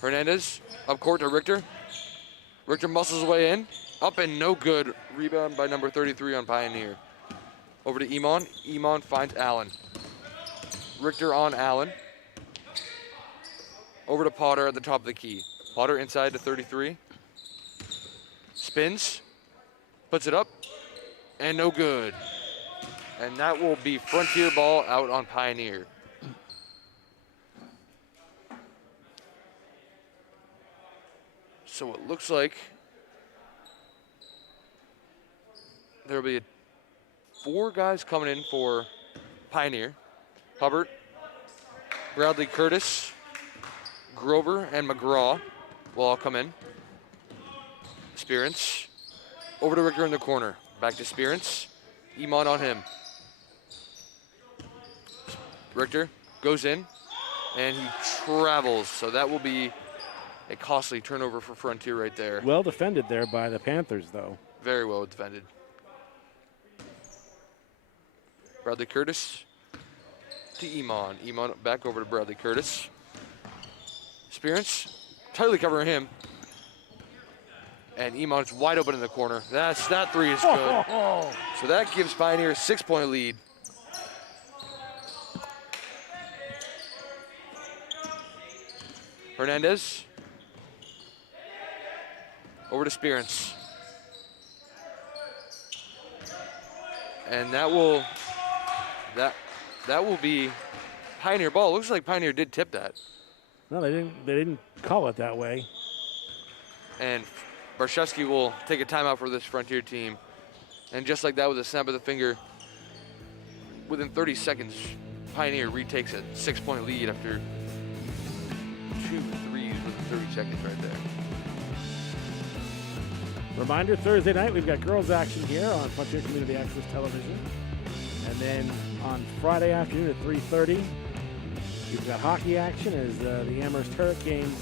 Hernandez up court to Richter. Richter muscles away in. Up and no good. Rebound by number 33 on Pioneer. Over to Iman. Iman finds Allen. Richter on Allen. Over to Potter at the top of the key. Potter inside to 33. Spins, puts it up, and no good. And that will be Frontier ball out on Pioneer. So it looks like there'll be 4 guys coming in for Pioneer. Hubbard, Bradley Curtis, Grover, and McGraw will all come in. Spearance, over to Richter in the corner. Back to Spearance, Iman on him. Richter goes in, and he travels. So that will be a costly turnover for Frontier right there. Well defended there by the Panthers, though. Very well defended. Bradley Curtis to Iman. Iman back over to Bradley Curtis. Spearance, tightly covering him. And Iman's wide open in the corner. That 3 is good. So that gives Pioneer a 6-point lead. Hernandez. Over to Spearance. And that will be Pioneer ball. Looks like Pioneer did tip that. No, they didn't call it that way. And Barshevsky will take a timeout for this Frontier team. And just like that, with a snap of the finger, within 30 seconds, Pioneer retakes a 6-point lead after 2 threes within 30 seconds right there. Reminder, Thursday night, we've got girls action here on Frontier Community Access Television. And then on Friday afternoon at 3:30, we've got hockey action as the Amherst Hurricanes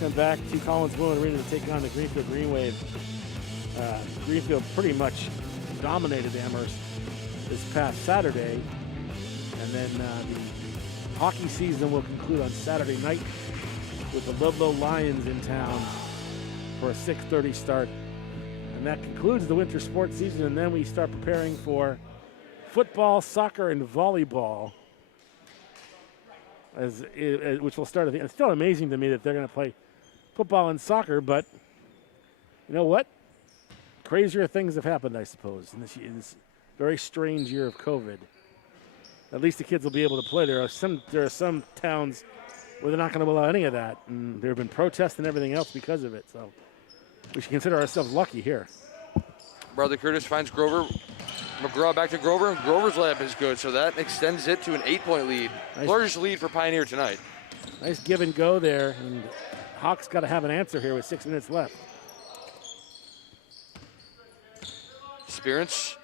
come back to Collins Boone Arena to take on the Greenfield Green Wave. Greenfield pretty much dominated Amherst this past Saturday. And then the hockey season will conclude on Saturday night with the Ludlow Lions in town for a 6:30 start. And that concludes the winter sports season, and then we start preparing for football, soccer, and volleyball, which will start. It's still amazing to me that they're going to play football and soccer, but you know what? Crazier things have happened, I suppose, in this very strange year of COVID. At least the kids will be able to play. There are some towns where they're not going to allow any of that, and there have been protests and everything else because of it. So we should consider ourselves lucky here. Bradley Curtis finds Grover. McGraw back to Grover. Grover's layup is good, so that extends it to an 8-point lead. Nice. Largest lead for Pioneer tonight. Nice give and go there, and Hawks got to have an answer here with 6 minutes left. Spearance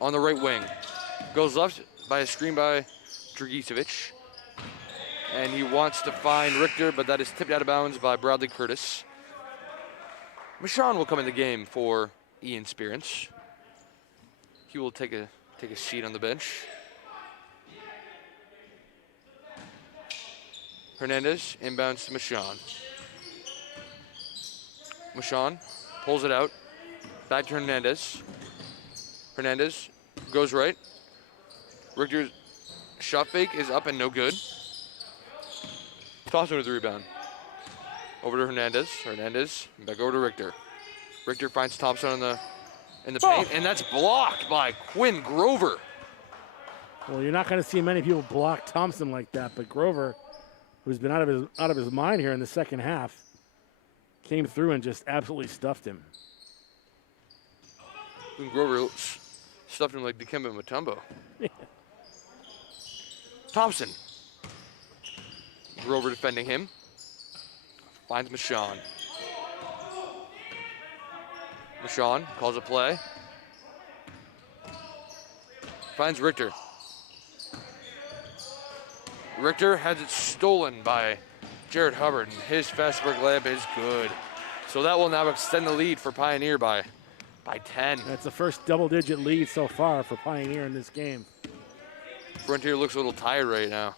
on the right wing. Goes left by a screen by Dragicevic. And he wants to find Richter, but that is tipped out of bounds by Bradley Curtis. Michon will come in the game for Ian Spearance. He will take a seat on the bench. Hernandez inbounds to Michon. Michon pulls it out. Back to Hernandez. Hernandez goes right. Richter's shot fake is up and no good. Thompson with the rebound. Over to Hernandez. Hernandez back over to Richter. Richter finds Thompson in the paint, and that's blocked by Quinn Grover. Well, you're not going to see many people block Thompson like that, but Grover, who's been out of his mind here in the second half, came through and just absolutely stuffed him. And Grover stuffed him like Dikembe Mutombo. Thompson. Grover defending him. Finds Michon. Michon calls a play. Finds Richter. Richter has it stolen by Jared Hubbard, and his fast break layup is good. So that will now extend the lead for Pioneer by 10. That's the first double-digit lead so far for Pioneer in this game. Frontier looks a little tired right now.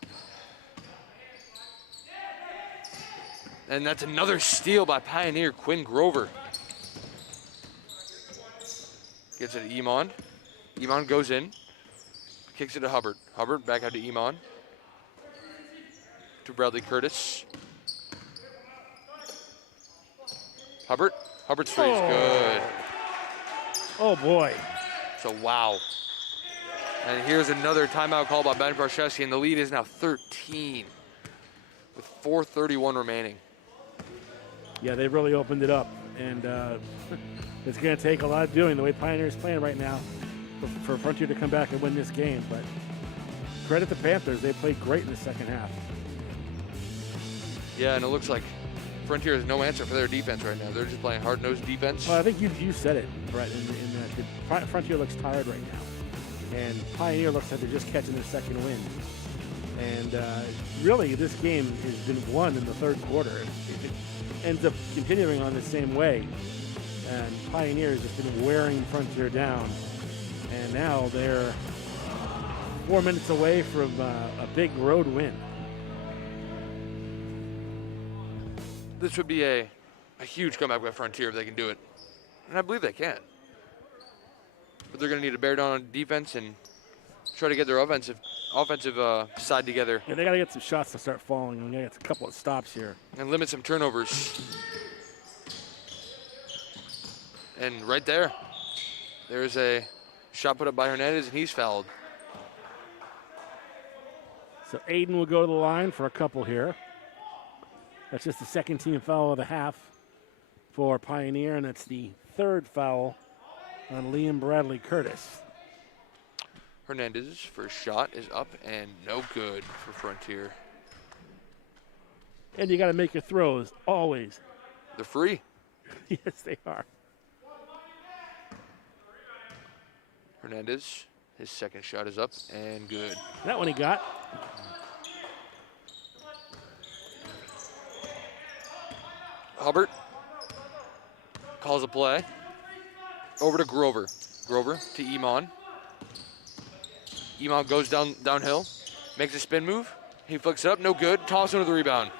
And that's another steal by Pioneer, Quinn Grover. Gets it to Iman. Iman goes in. Kicks it to Hubbard. Hubbard back out to Iman. To Bradley Curtis. Hubbard Hubbard's three is good. Oh, boy. So, wow. And here's another timeout call by Ben Barshevsky, and the lead is now 13 with 4:31 remaining. Yeah, they really opened it up, and it's going to take a lot of doing the way Pioneer's playing right now for Frontier to come back and win this game. But credit the Panthers. They played great in the second half. Yeah, and it looks like Frontier has no answer for their defense right now. They're just playing hard-nosed defense. Well, I think you said it, Brett, in that Frontier looks tired right now. And Pioneer looks like they're just catching their second wind. And really, this game has been won in the third quarter. It ends up continuing on the same way. And Pioneer has just been wearing Frontier down. And now they're 4 minutes away from a big road win. This would be a huge comeback by Frontier if they can do it. And I believe they can. But they're going to need to bear down on defense and try to get their offensive side together. Yeah, they got to get some shots to start falling. And they got a couple of stops here. And limit some turnovers. And right there's a shot put up by Hernandez, and he's fouled. So Aiden will go to the line for a couple here. That's just the second team foul of the half for Pioneer, and it's the third foul on Liam Bradley Curtis. Hernandez's first shot is up and no good for Frontier. And you got to make your throws, always. They're free. Yes, they are. Hernandez, his second shot is up and good. That one he got. Hubbard calls a play. Over to Grover. Grover to Iman. Iman goes downhill, makes a spin move. He flicks it up, no good. Thompson with the rebound.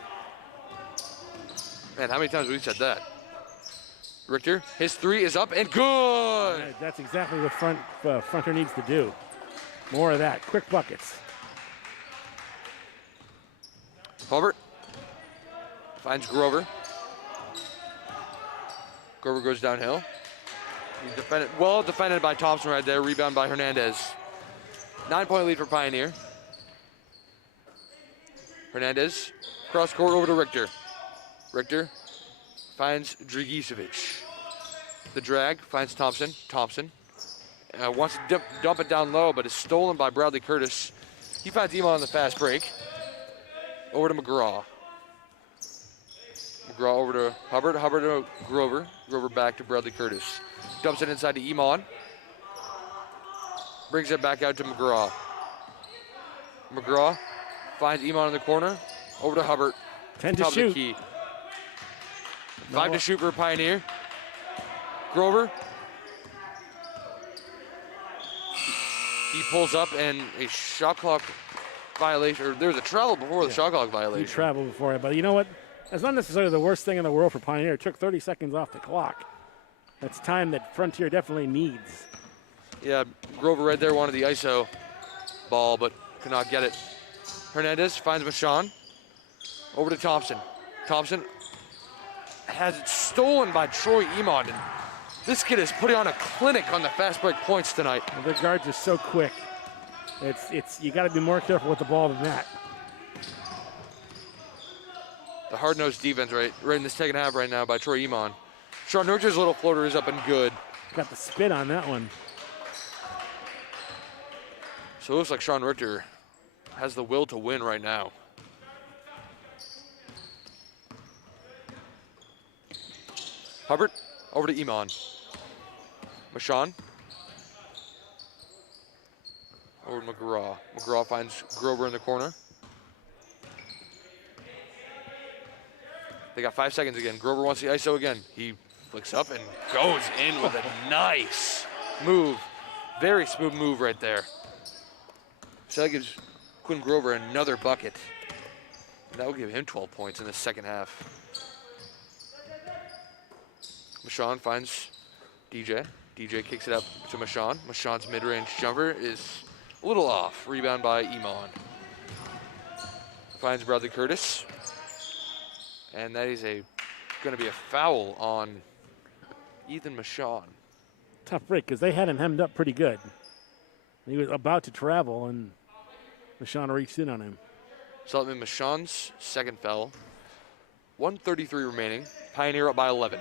Man, how many times have we said that? Richter, his three is up and good. Yeah, that's exactly what Frontier needs to do. More of that, quick buckets. Hubbard finds Grover. Grover goes downhill. He's well defended by Thompson right there. Rebound by Hernandez. 9-point lead for Pioneer. Hernandez, cross court over to Richter. Richter finds Dragicevic. The drag finds Thompson. Thompson wants to dump it down low, but is stolen by Bradley Curtis. He finds Iman on the fast break. Over to McGraw. McGraw over to Hubbard. Hubbard to Grover. Grover back to Bradley Curtis. Dumps it inside to Iman. Brings it back out to McGraw. McGraw finds Iman in the corner. Over to Hubbard. 10 to Top shoot. of the key. 5 to shoot for Pioneer. Grover. He pulls up and a shot clock violation, or there was a travel before the shot clock violation. He traveled before it, but you know what? That's not necessarily the worst thing in the world for Pioneer. It took 30 seconds off the clock. That's time that Frontier definitely needs. Yeah, Grover right there wanted the ISO ball, but could not get it. Hernandez finds Michon. Over to Thompson. Thompson has it stolen by Troy Iman. And this kid is putting on a clinic on the fast break points tonight. Well, their guards are so quick. It's you got to be more careful with the ball than that. The hard-nosed defense right in the second half right now by Troy Iman. Sean Richter's little floater is up and good. Got the spin on that one. So it looks like Sean Richter has the will to win right now. Hubbard over to Iman. Michon. Over to McGraw. McGraw finds Grover in the corner. They got 5 seconds again. Grover wants the ISO again. He flicks up and goes in with a nice move. Very smooth move right there. So that gives Quinn Grover another bucket. And that will give him 12 points in the second half. Michon finds DJ. DJ kicks it up to Michon. Michon's mid-range jumper is a little off. Rebound by Iman. Finds Bradley Curtis. And that is going to be a foul on Ethan Michon. Tough break because they had him hemmed up pretty good. He was about to travel, and Michon reached in on him. So that'll be Michon's second foul. 1:33 remaining. Pioneer up by 11.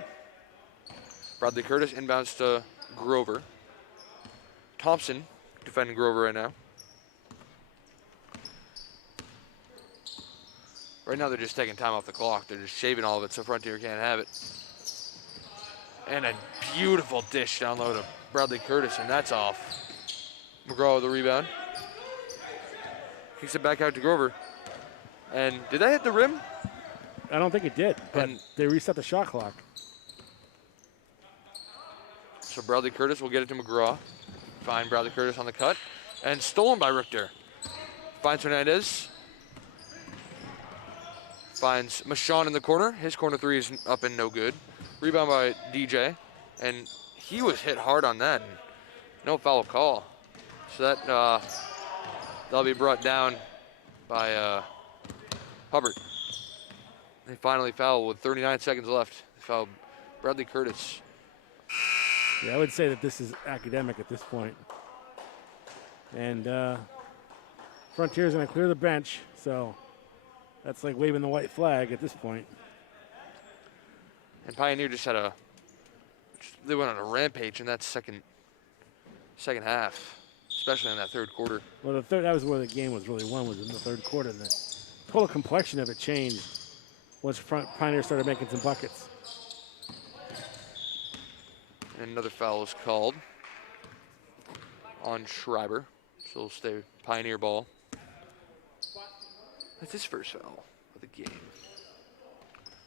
Bradley Curtis inbounds to Grover. Thompson defending Grover right now. Right now they're just taking time off the clock. They're just shaving all of it so Frontier can't have it. And a beautiful dish down low to Bradley Curtis, and that's off. McGraw with the rebound. Kicks it back out to Grover. And did that hit the rim? I don't think it did, but And- they reset the shot clock. So Bradley Curtis will get it to McGraw. Find Bradley Curtis on the cut. And stolen by Richter. Finds Hernandez. Finds Michon in the corner. His corner three is up and no good. Rebound by DJ. And he was hit hard on that. And no foul call. So that'll be brought down by Hubbard. They finally foul with 39 seconds left. They fouled Bradley Curtis. Yeah, I would say that this is academic at this point. And Frontier's going to clear the bench, so that's like waving the white flag at this point. And Pioneer just had they went on a rampage in that second half, especially in that third quarter. Well, that was where the game was really won, was in the third quarter. And the total complexion of it changed once Pioneer started making some buckets. And another foul is called on Schreiber. So it'll stay Pioneer ball. That's his first foul of the game.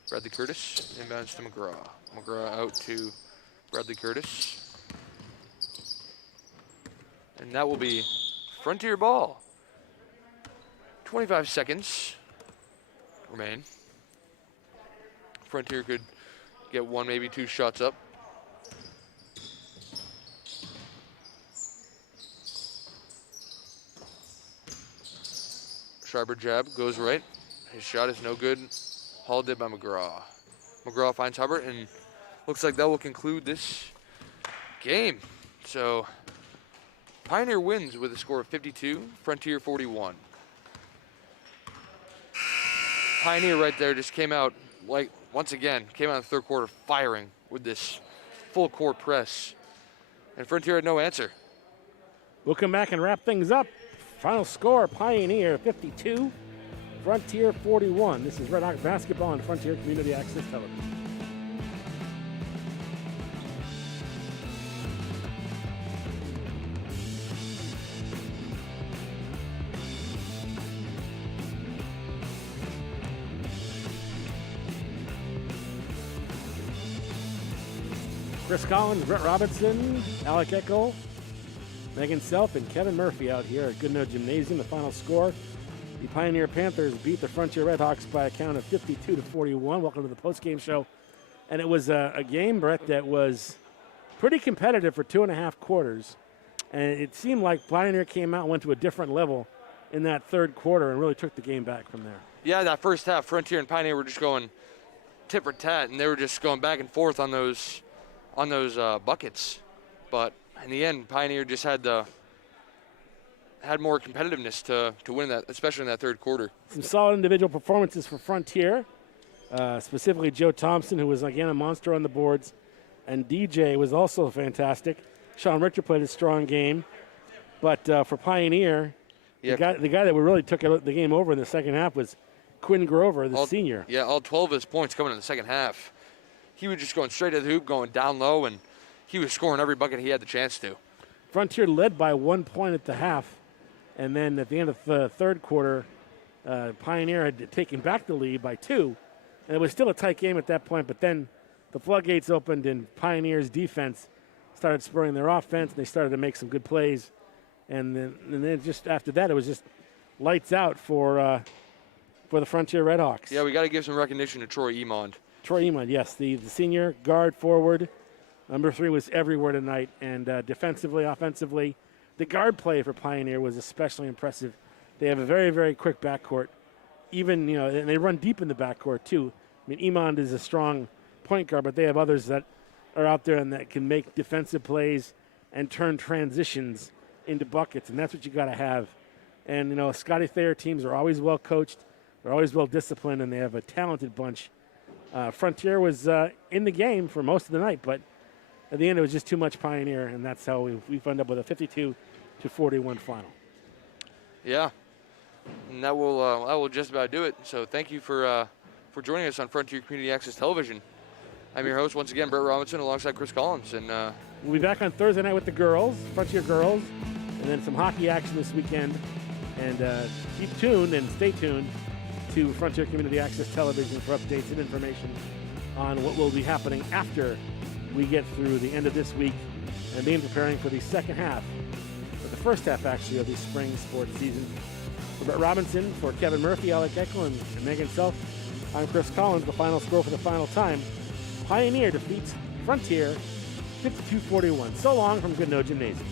Bradley Curtis inbounds to McGraw. McGraw out to Bradley Curtis. And that will be Frontier ball. 25 seconds remain. Frontier could get one, maybe two shots up. Schreiber jab goes right. His shot is no good. Hauled in by McGraw. McGraw finds Hubbard, and looks like that will conclude this game. So Pioneer wins with a score of 52, Frontier 41. Pioneer right there just came out, like, once again, came out in the third quarter firing with this full court press. And Frontier had no answer. We'll come back and wrap things up. Final score, Pioneer 52, Frontier 41. This is Red Hawk Basketball on Frontier Community Access Television. Chris Collins, Brett Robinson, Alec Eckel, Megan Self, and Kevin Murphy out here at Goodenough Gymnasium. The final score, the Pioneer Panthers beat the Frontier Redhawks by a count of 52-41. Welcome to the postgame show. And it was a game, Brett, that was pretty competitive for 2.5 quarters. And it seemed like Pioneer came out and went to a different level in that third quarter and really took the game back from there. Yeah, that first half, Frontier and Pioneer were just going tit for tat, and they were just going back and forth on those buckets. But in the end, Pioneer just had more competitiveness to win that, especially in that third quarter. Some solid individual performances for Frontier, specifically Joe Thompson, who was again a monster on the boards, and DJ was also fantastic. Sean Richter played a strong game, but for Pioneer, the guy that really took the game over in the second half was Quinn Grover, the senior. Yeah, all 12 of his points coming in the second half. He was just going straight to the hoop, going down low, and he was scoring every bucket he had the chance to. Frontier led by 1 point at the half, and then at the end of the third quarter, Pioneer had taken back the lead by 2, and it was still a tight game at that point, but then the floodgates opened and Pioneer's defense started spurring their offense, and they started to make some good plays, and then just after that, it was just lights out for the Frontier Redhawks. Yeah, we got to give some recognition to Troy Emond. Troy Emond, yes, the senior guard forward. Number 3 was everywhere tonight, and defensively, offensively, the guard play for Pioneer was especially impressive. They have a very, very quick backcourt. Even, and they run deep in the backcourt too. I mean, Emond is a strong point guard, but they have others that are out there and that can make defensive plays and turn transitions into buckets, and that's what you got to have. And, Scotty Thayer teams are always well coached, they're always well disciplined, and they have a talented bunch. Frontier was in the game for most of the night, but at the end it was just too much Pioneer, and that's how we ended up with a 52-41 final. Yeah, and that will just about do it. So thank you for joining us on Frontier Community Access Television. I'm your host once again, Brett Robinson, alongside Chris Collins, and we'll be back on Thursday night with the girls, Frontier girls, and then some hockey action this weekend. And keep tuned and stay tuned to Frontier Community Access Television for updates and information on what will be happening after we get through the end of this week and begin preparing for the second half, or the first half actually, of the spring sports season. For Brett Robinson, for Kevin Murphy, Alec Eckel, and Megan Self, I'm Chris Collins. The final score for the final time: Pioneer defeats Frontier 52-41. So long from Goodnoe Gymnasium.